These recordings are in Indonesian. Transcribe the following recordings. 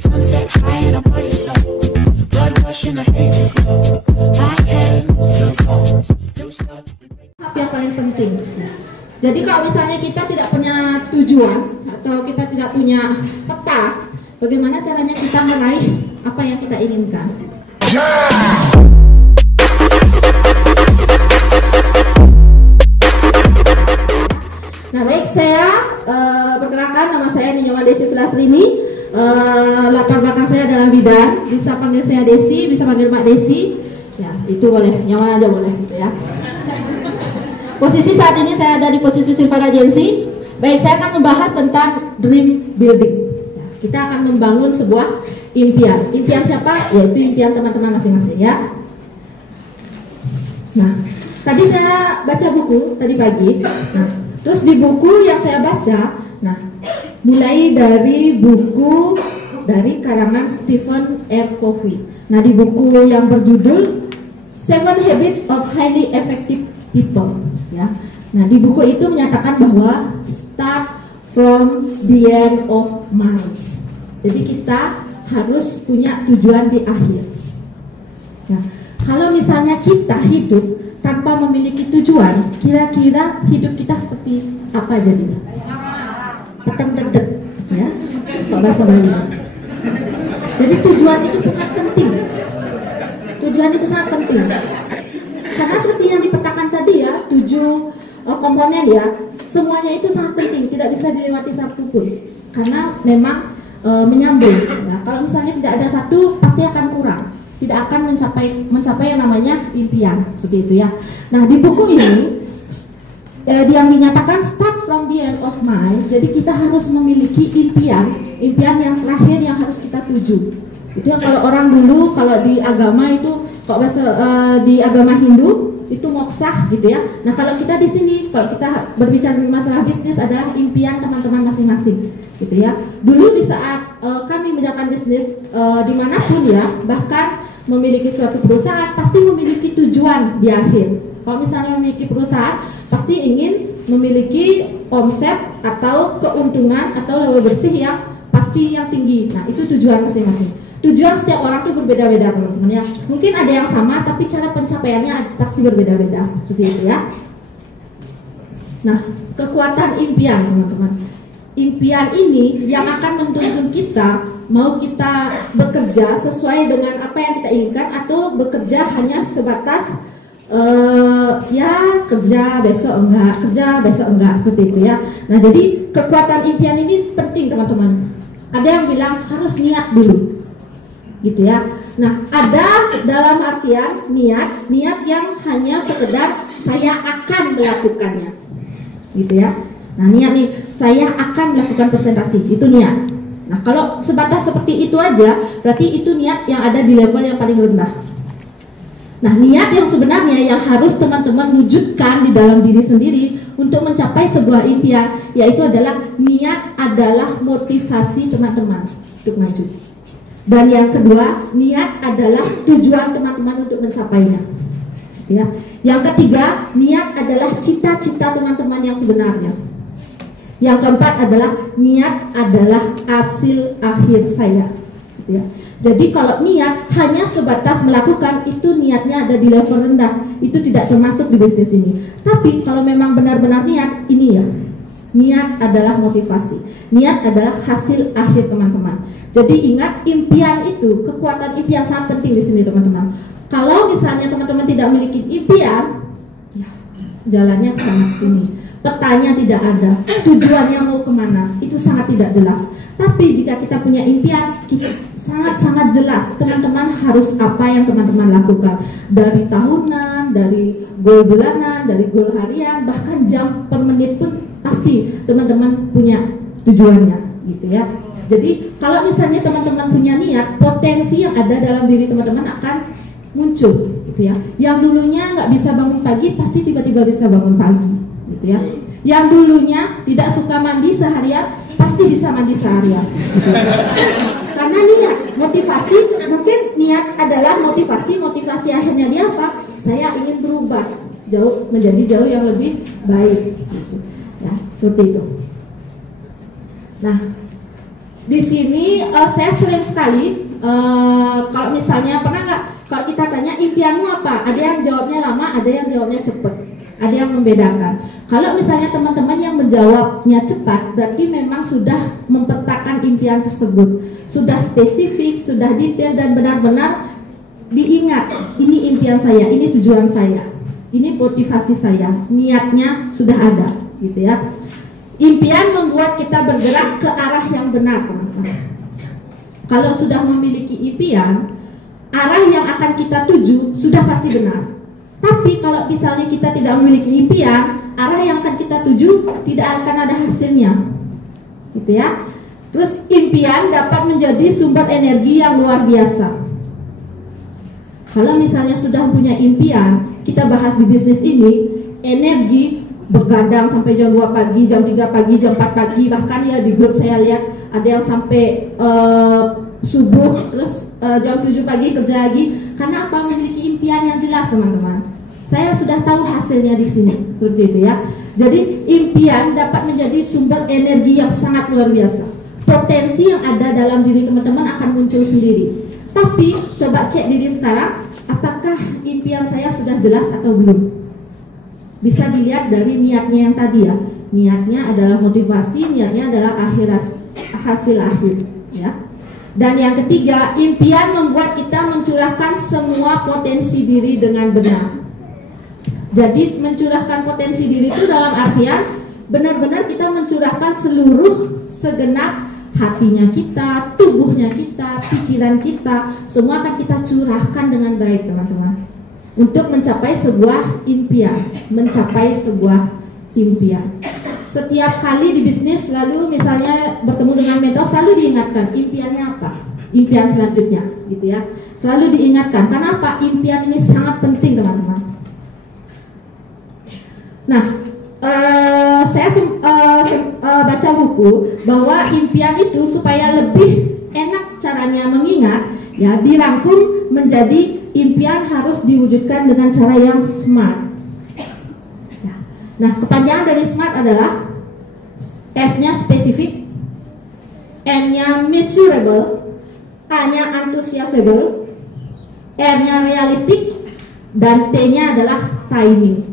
Sunset high and I'm body slow. Blood rush in the haze glow. My head to the bones. Yang paling penting. Jadi kalau misalnya kita tidak punya tujuan atau kita tidak punya peta, bagaimana caranya kita meraih apa yang kita inginkan? Nah baik, saya perkenalkan, nama saya Ninyoman Desi Sulastrini. Latar belakang saya adalah bidan, bisa panggil saya Desi, bisa panggil Mak Desi. Ya itu boleh, nyaman aja boleh gitu ya. Posisi saat ini saya ada di posisi Silver Agency. Baik, saya akan membahas tentang dream building. Ya, kita akan membangun sebuah impian. Impian siapa? Yaitu impian teman-teman masing-masing ya. Nah, tadi saya baca buku tadi pagi. Nah, terus di buku yang saya baca, nah, mulai dari buku dari karangan Stephen R. Covey. Nah, di buku yang berjudul 7 Habits of Highly Effective People. Ya. Nah, di buku itu menyatakan bahwa start from the end of mind. Jadi kita harus punya tujuan di akhir. Ya. Kalau misalnya kita hidup tanpa memiliki tujuan, kira-kira hidup kita seperti apa jadinya? Tetep-tetep, ya. Kok bahasa Bali. Jadi tujuan itu sangat penting. Tujuan itu sangat penting. Sama seperti yang dipetakan tadi ya, 7 komponen ya, semuanya itu sangat penting, tidak bisa dilewati satu pun, karena memang menyambung. Nah, kalau misalnya tidak ada satu, pasti akan kurang, tidak akan mencapai yang namanya impian, seperti itu ya. Nah, di buku ini yang dinyatakan start from the end of mind, jadi kita harus memiliki impian yang terakhir yang harus kita tuju. Itu ya, kalau orang dulu, kalau di agama itu, kalau bahasa di agama Hindu itu moksha gitu ya. Nah kalau kita di sini, kalau kita berbicara masalah bisnis adalah impian teman-teman masing-masing, gitu ya. Dulu di saat kami menjalankan bisnis dimanapun ya, bahkan memiliki suatu perusahaan pasti memiliki tujuan di akhir. Kalau misalnya memiliki perusahaan, pasti ingin memiliki omset atau keuntungan atau laba bersih yang pasti yang tinggi. Nah itu tujuan masing-masing. Tujuan setiap orang itu berbeda-beda teman-teman ya. Mungkin ada yang sama tapi cara pencapaiannya pasti berbeda-beda, seperti itu ya. Nah, kekuatan impian teman-teman. Impian ini yang akan menuntun kita, mau kita bekerja sesuai dengan apa yang kita inginkan atau bekerja hanya sebatas ya kerja besok enggak, seperti itu ya. Nah, jadi kekuatan impian ini penting teman-teman. Ada yang bilang harus niat dulu, gitu ya. Nah, ada dalam artian niat yang hanya sekedar saya akan melakukannya, gitu ya. Nah, niat nih, saya akan melakukan presentasi, itu niat. Nah, kalau sebatas seperti itu aja, berarti itu niat yang ada di level yang paling rendah. Nah, niat yang sebenarnya yang harus teman-teman wujudkan di dalam diri sendiri untuk mencapai sebuah impian, yaitu adalah niat adalah motivasi teman-teman untuk maju. Dan yang kedua, niat adalah tujuan teman-teman untuk mencapainya. Ya. Yang ketiga, niat adalah cita-cita teman-teman yang sebenarnya. Yang keempat adalah niat adalah hasil akhir saya. Ya. Jadi kalau niat hanya sebatas melakukan, itu niatnya ada di level rendah, itu tidak termasuk di bisnis ini. Tapi kalau memang benar-benar niat, ini ya, niat adalah motivasi, niat adalah hasil akhir teman-teman. Jadi ingat, impian itu, kekuatan impian sangat penting di sini teman-teman. Kalau misalnya teman-teman tidak memiliki impian, ya, jalannya ke sana sini, petanya tidak ada, tujuannya mau kemana, itu sangat tidak jelas. Tapi jika kita punya impian, kita sangat-sangat jelas teman-teman harus apa yang teman-teman lakukan, dari tahunan, dari goal bulanan, dari goal harian, bahkan jam per menit pun pasti teman-teman punya tujuannya, gitu ya. Jadi kalau misalnya teman-teman punya niat, potensi yang ada dalam diri teman-teman akan muncul, gitu ya. Yang dulunya nggak bisa bangun pagi, pasti tiba-tiba bisa bangun pagi, gitu ya. Yang dulunya tidak suka mandi seharian, pasti bisa mandi seharian, gitu. Karena niat, motivasi, mungkin niat adalah motivasi akhirnya dia apa? Saya ingin berubah menjadi jauh yang lebih baik, gitu. Ya, seperti itu. Nah, di sini saya sering sekali kalau misalnya pernah nggak kalau kita tanya impianmu apa, ada yang jawabnya lama, ada yang jawabnya cepat, ada yang membedakan. Kalau misalnya teman-teman yang menjawabnya cepat, berarti memang sudah mempetakan impian tersebut, sudah spesifik, sudah detail dan benar-benar diingat. Ini impian saya, ini tujuan saya, ini motivasi saya, niatnya sudah ada, gitu ya. Impian membuat kita bergerak ke arah yang benar, teman-teman. Kalau sudah memiliki impian, arah yang akan kita tuju sudah pasti benar. Tapi kalau misalnya kita tidak memiliki impian, arah yang akan kita tuju tidak akan ada hasilnya, gitu ya. Terus impian dapat menjadi sumber energi yang luar biasa. Kalau misalnya sudah punya impian, kita bahas di bisnis ini, energi begadang sampai jam 2 pagi, jam 3 pagi, jam 4 pagi, bahkan ya di grup saya lihat ada yang sampai subuh, terus jam 7 pagi kerja lagi. Karena apa? Memiliki impian yang jelas, teman-teman. Saya sudah tahu hasilnya di sini, seperti itu ya. Jadi impian dapat menjadi sumber energi yang sangat luar biasa. Potensi yang ada dalam diri teman-teman akan muncul sendiri. Tapi coba cek diri sekarang, apakah impian saya sudah jelas atau belum? Bisa dilihat dari niatnya yang tadi ya. Niatnya adalah motivasi, niatnya adalah hasil akhir ya. Dan yang ketiga, impian membuat kita mencurahkan semua potensi diri dengan benar. Jadi mencurahkan potensi diri itu dalam artian benar-benar kita mencurahkan seluruh segenap hatinya kita, tubuhnya kita, pikiran kita, semua akan kita curahkan dengan baik, teman-teman. Untuk mencapai sebuah impian, Setiap kali di bisnis selalu misalnya bertemu dengan mentor selalu diingatkan impiannya apa, impian selanjutnya, gitu ya. Selalu diingatkan. Karena apa? Impian ini sangat penting, teman-teman. Nah, saya baca buku bahwa impian itu supaya lebih enak caranya mengingat, ya dirangkum menjadi impian harus diwujudkan dengan cara yang smart. Ya. Nah, kepanjangan dari smart adalah S-nya spesifik, M-nya measurable, A-nya enthusiasable, R-nya realistic, dan T-nya adalah timing.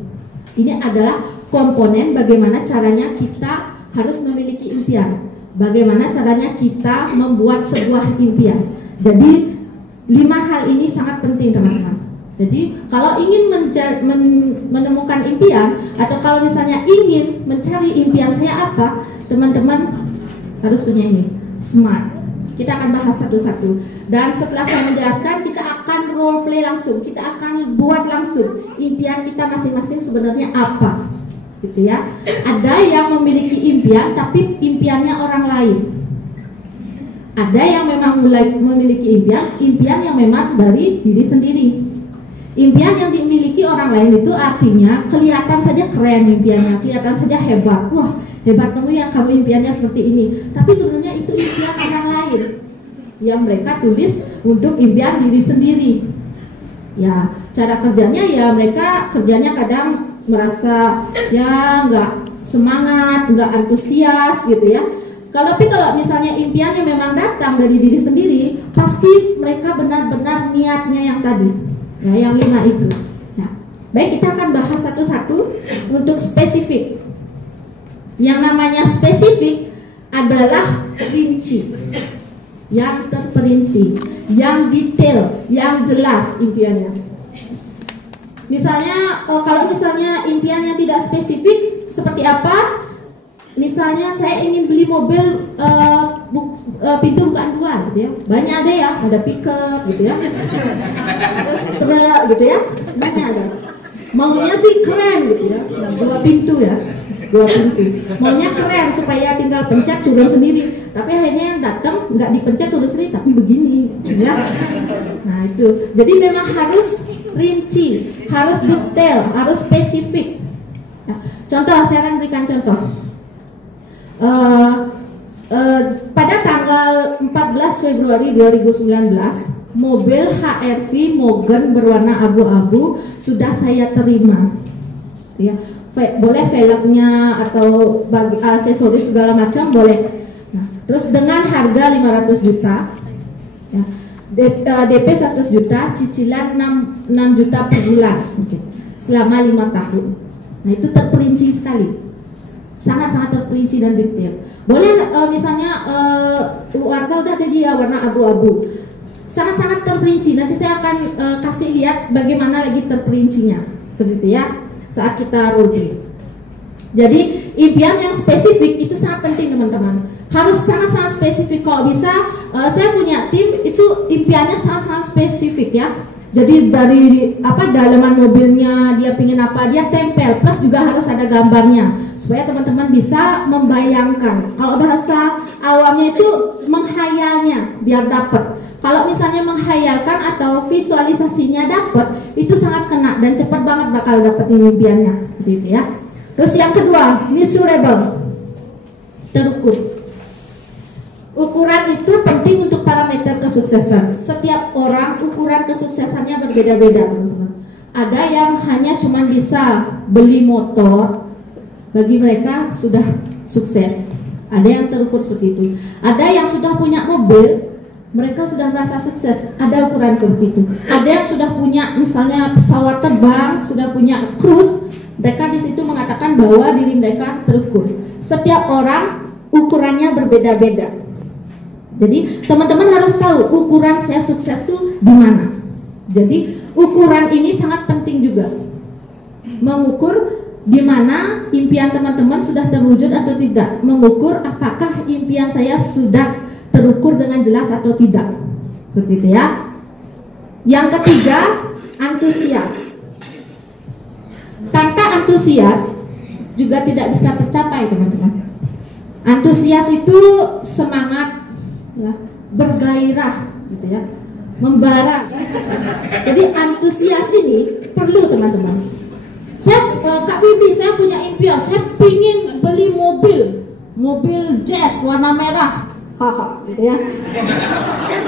Ini adalah komponen bagaimana caranya kita harus memiliki impian, bagaimana caranya kita membuat sebuah impian. Jadi 5 hal ini sangat penting, teman-teman. Jadi kalau ingin menemukan impian, atau kalau misalnya ingin mencari impian saya apa, teman-teman harus punya ini, SMART. Kita akan bahas satu-satu. Dan setelah saya menjelaskan, kita akan role play langsung. Kita akan buat langsung impian kita masing-masing sebenarnya apa, gitu ya. Ada yang memiliki impian, tapi impiannya orang lain. Ada yang memang mulai memiliki impian yang memang dari diri sendiri. Impian yang dimiliki orang lain itu artinya kelihatan saja keren impiannya, kelihatan saja hebat. Wah, hebat kamu ya, kamu impiannya seperti ini. Tapi sebenarnya itu impian orang lain yang mereka tulis untuk impian diri sendiri. Ya, cara kerjanya ya mereka kerjanya kadang merasa ya nggak semangat, nggak antusias gitu ya. Kalau misalnya impiannya memang datang dari diri sendiri, pasti mereka benar-benar niatnya yang tadi, ya, yang 5 itu. Nah, baik, kita akan bahas satu-satu untuk spesifik. Yang namanya spesifik adalah rinci, yang terperinci, yang detail, yang jelas impiannya. Misalnya, kalau misalnya impiannya tidak spesifik, seperti apa? Misalnya saya ingin beli mobil pintu bukaan 2 gitu ya. Banyak ada ya, ada pickup gitu ya. Terus truk gitu ya. Banyak ada. Maunya sih keren gitu ya. 2 pintu ya. 2 pintu. Maunya keren supaya tinggal pencet turun sendiri. Tapi akhirnya yang datang nggak dipencet turun sendiri, tapi begini ya. Nah, itu. Jadi memang harus rinci, harus detail, harus spesifik. Nah, contoh, saya akan berikan contoh. Pada tanggal 14 Februari 2019, mobil HR-V Mogen berwarna abu-abu sudah saya terima. Ya, boleh velgnya atau aksesoris segala macam boleh. Nah, Terus dengan harga 500 juta, ya, DP 100 juta, cicilan 6 juta per bulan, selama 5 tahun. Nah itu terperinci sekali, sangat-sangat terperinci dan detail. Boleh misalnya warna udah ada dia warna abu-abu, sangat-sangat terperinci. Nanti saya akan kasih lihat bagaimana lagi terperincinya, seperti ya saat kita roleplay. Jadi impian yang spesifik itu sangat penting teman-teman, harus sangat-sangat spesifik. Kalau bisa saya punya tim itu impiannya sangat-sangat spesifik ya. Jadi dari dalaman mobilnya dia pingin apa dia tempel, plus juga harus ada gambarnya supaya teman-teman bisa membayangkan. Kalau bahasa awamnya itu menghayalnya biar dapat. Kalau misalnya menghayalkan atau visualisasinya dapat, itu sangat kena dan cepat banget bakal dapetin impiannya, seperti itu ya. Terus yang kedua, measurable, terukur. Ukuran itu penting untuk parameter kesuksesan. Setiap orang ukuran kesuksesannya berbeda-beda, teman-teman. Ada yang hanya cuma bisa beli motor, bagi mereka sudah sukses. Ada yang terukur seperti itu. Ada yang sudah punya mobil, mereka sudah merasa sukses. Ada ukuran seperti itu. Ada yang sudah punya misalnya pesawat terbang, sudah punya cruise, mereka di situ mengatakan bahwa diri mereka terukur. Setiap orang ukurannya berbeda-beda. Jadi teman-teman harus tahu ukuran saya sukses itu di mana. Jadi ukuran ini sangat penting juga. Mengukur di mana impian teman-teman sudah terwujud atau tidak. Mengukur apakah impian saya sudah terukur dengan jelas atau tidak. Seperti itu ya. Yang ketiga, antusias. Tanpa antusias juga tidak bisa tercapai, teman-teman. Antusias itu semangat, ya, bergairah, gitu ya, membara. Jadi antusias ini perlu, teman-teman. Kak Bibi, saya punya impian, saya pingin beli mobil jazz warna merah, haha, gitu ya.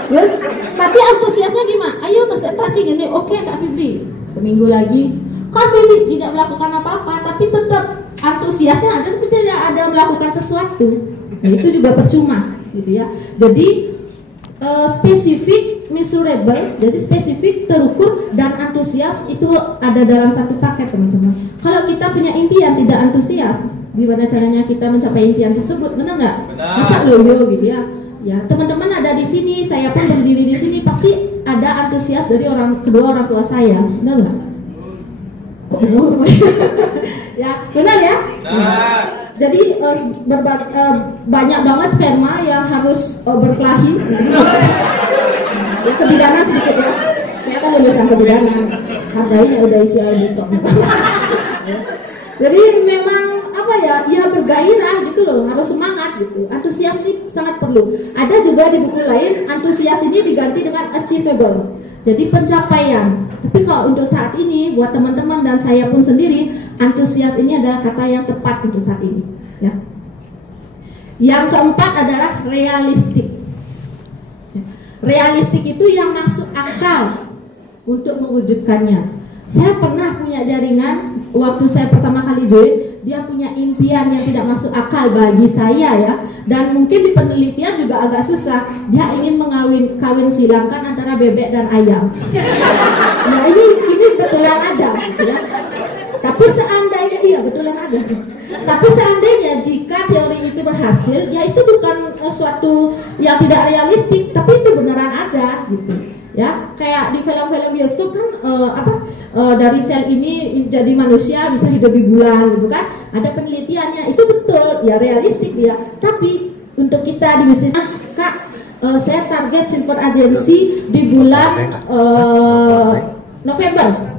Terus, tapi antusiasnya gimana? Ayo presentasi gini, oke Kak Bibi. Seminggu lagi, Kak Bibi tidak melakukan apa-apa, tapi tetap antusiasnya ada, tapi tidak ada melakukan sesuatu. Nah, itu juga percuma, gitu ya. Jadi spesifik, measurable, jadi spesifik, terukur, dan antusias itu ada dalam satu paket, teman-teman. Kalau kita punya impian tidak antusias, gimana caranya kita mencapai impian tersebut? Benar nggak? Masa loyo gitu ya? Ya, teman-teman ada di sini, saya pun berdiri di sini, pasti ada antusias dari kedua orang tua saya, benar nggak? Ya, benar ya? Nah. Jadi banyak banget sperma yang harus berkelahi. Ya, kebidanan sedikit ya. Saya kan lulusan kebidanan. Harganya udah isi auditor. Jadi memang ya bergairah gitu loh, harus semangat gitu. Antusias ini sangat perlu. Ada juga di buku lain antusias ini diganti dengan achievable. Jadi pencapaian. Tapi kalau untuk saat ini buat teman-teman dan saya pun sendiri, antusias ini adalah kata yang tepat untuk saat ini. Ya. Yang keempat adalah realistik. Realistik itu yang masuk akal untuk mewujudkannya. Saya pernah punya jaringan waktu saya pertama kali join, dia punya impian yang tidak masuk akal bagi saya ya, dan mungkin di penelitian juga agak susah. Dia ingin kawin silangkan antara bebek dan ayam. Nah ini betulan ada, gitu ya. Tapi seandainya betulan ada. Tapi seandainya jika teori itu berhasil, ya itu bukan suatu yang tidak realistik, tapi itu beneran ada, gitu. Ya, kayak di film-film bioskop kan dari sel ini jadi manusia bisa hidup di bulan gitu kan, ada penelitiannya, itu betul ya, realistik dia. Tapi untuk kita di bisnis, Kak, saya target Silver Agency di bulan November.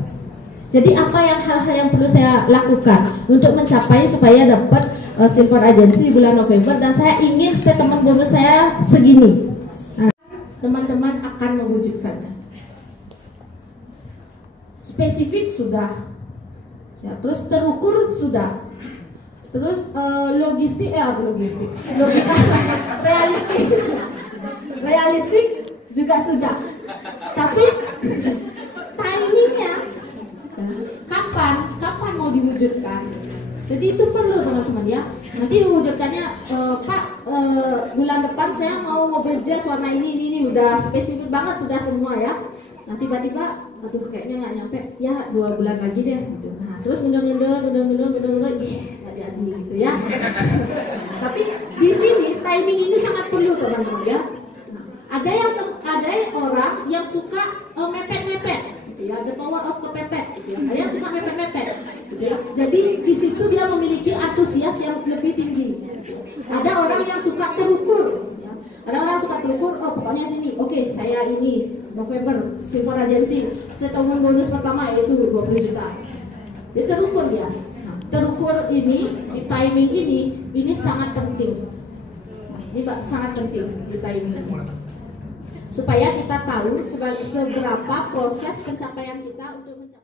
Jadi apa hal-hal yang perlu saya lakukan untuk mencapai supaya dapat Silver Agency di bulan November, dan saya ingin statement bonus saya segini. Teman-teman akan mewujudkannya. Spesifik sudah, ya, terus terukur sudah, terus logistik, realistik juga sudah. Tapi timingnya, kapan mau diwujudkan? Jadi itu perlu teman-teman ya. Nanti mewujudkannya, Pak, bulan depan saya mau mobil jazz warna ini udah spesifik banget sudah semua ya. Nah tiba-tiba, aduh kayaknya nggak nyampe, ya 2 bulan lagi deh. Gitu. Nah terus mundur, nggak jadi gitu ya. Tapi di sini timing ini sangat perlu teman-teman ya. Nah, ada orang yang suka mepet-mepet, gitu ya. The power of kepepet, gitu ya. Ada yang suka mepet-mepet, gitu ya. Jadi di situ dia memiliki antusias yang lebih tinggi. Ada orang yang suka terukur, ya. Ada orang yang suka terukur, oh pokoknya sini, oke saya ini November Silver Agency setahun bonus pertama yaitu 20 juta. Dia terukur ya. Nah, terukur ini, di timing ini sangat penting. Ini sangat penting di timing ini. Supaya kita tahu seberapa proses pencapaian kita untuk mencapai.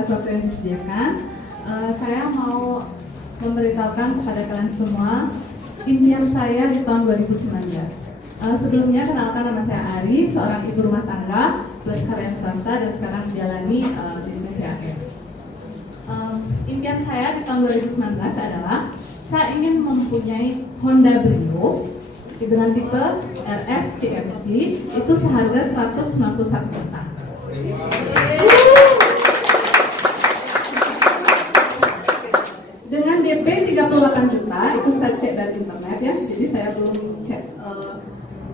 Sesuatu yang disediakan, saya mau memberitahukan kepada kalian semua impian saya di tahun 2019. Sebelumnya kenalkan, nama saya Ari, seorang ibu rumah tangga plus karyawan swasta dan sekarang menjalani bisnis CAF. Impian saya di tahun 2019 adalah saya ingin mempunyai Honda Brio dengan tipe RS CFG itu seharga 191 juta. Dengan DP 38 juta, itu saya cek dari internet ya, jadi saya belum cek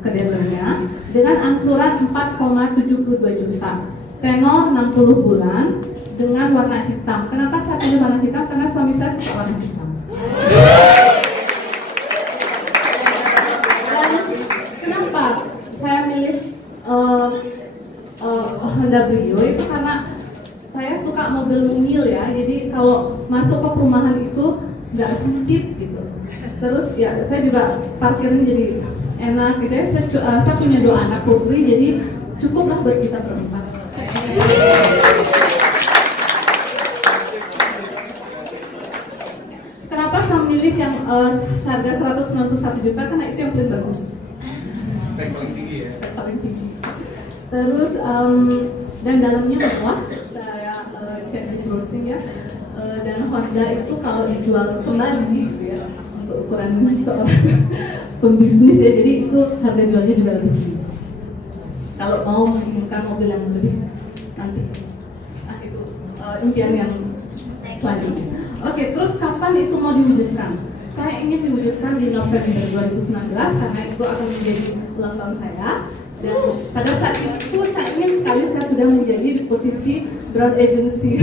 ke dealernya. Dengan angsuran 4,72 juta, tenor 60 bulan, dengan warna hitam. Kenapa saya pilih warna hitam? Karena suami saya suka warna hitam. Dan kenapa saya milih Honda Brio itu karena saya suka mobil mungil ya, jadi kalau masuk ke perumahan itu nggak sempit gitu. Terus ya saya juga parkirnya jadi enak gitu ya. Saya punya 2 anak putri, jadi cukuplah buat kita berempat. Kenapa saya milih yang harga 191 juta? Karena itu yang paling bagus. Spek paling tinggi ya. Spek paling tinggi. Terus dan dalamnya mewah. Cek di browsing ya, dan Honda itu kalau dijual kembali gitu ya, untuk ukuran seorang pembisnis ya, jadi itu harga jualnya juga lebih tinggi kalau mau menginginkan mobil yang lebih nanti. Nah itu impian yang selanjutnya. Oke, terus kapan itu mau diwujudkan? saya ingin diwujudkan di November 2019 karena itu akan menjadi ulang tahun saya. Dan pada saat itu saya ingin sekali saya sudah menjadi di posisi brand agency.